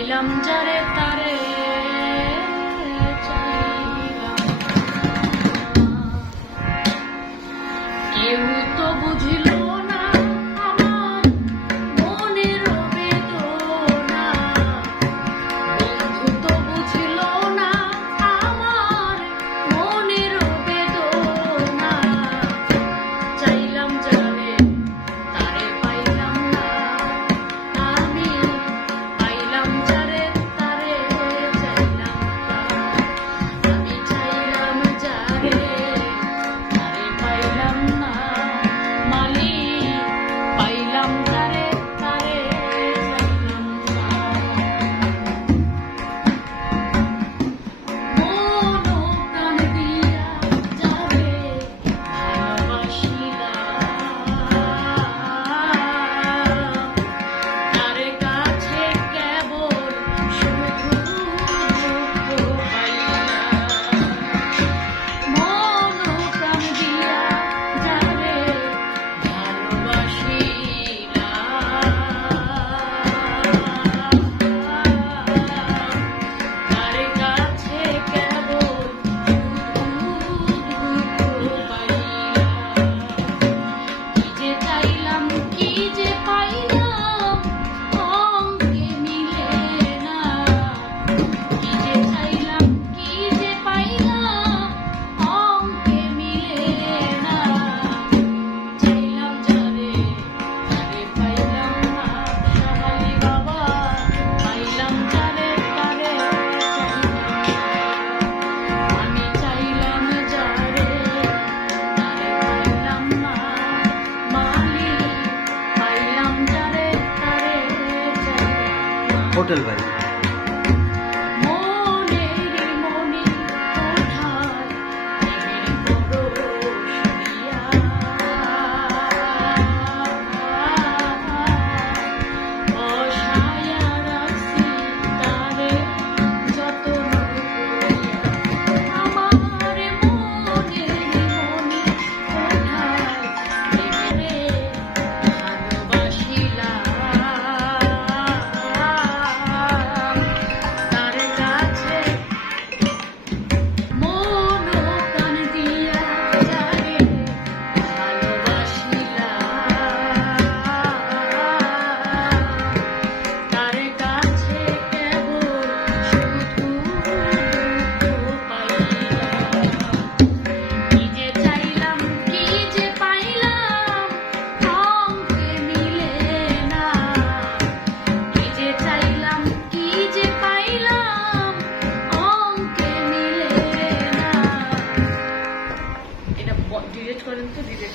পাইলাম যারে তারে কেউ তো বুঝিল না আমার মনের বেদনা, বন্ধু তো বুঝিল না আমার মনের বেদনা। চাইলাম যারে তারে পাইলাম না, আমি পাইলাম যারে তারে চাইলাম না। আমি চাইলাম যারে তারে পাইলাম না, মালিক পাইলাম যারে তারে চাইলাম না। মন ও প্রাণ দিয়া যারে ভালোবাসিলাম, তারে কাছে কেবল শুধু দুঃখ পাইলাম। মন ও প্রাণ দিয়া যারে ভালোবাসিলাম, তারে কাছে কেবল শুধু দুঃখ পাইলাম। কি যে চাইলাম কি যে পাইলাম অঙ্কে মিলে না, কি যে চাইলাম কি যে পাইলাম অঙ্কে মিলে না। চাইলাম যারে তারে পাইলাম না, সাহালি বাবা পাইলাম যারে তারে চাইলাম না। আমি চাইলাম যারে তারে পাইলাম না, মালিক পাইলাম যারে তারে চাইলাম না। হোটেল বাড়ি মনের মনি কোঠায় প্রেমের পরশিয়া, বসায়া রাখছি তারে যতন করিয়া। আমার মনের মনি কোঠায় প্রেমেরে ভালোবাসিলাম, তার কাছে মন ও প্রাণ দিয়া যারে ভালোবাসিলাম, তার কাছে কেবল শুধু দুঃখ পাইলাম। কি যে চাইলাম কি যে পাইলাম অঙ্কে মিলে না, কি যে চাইলাম কি যে পাইলাম অঙ্কে মিলে না। এটা ডিলিট করেন তো, ডিলিট।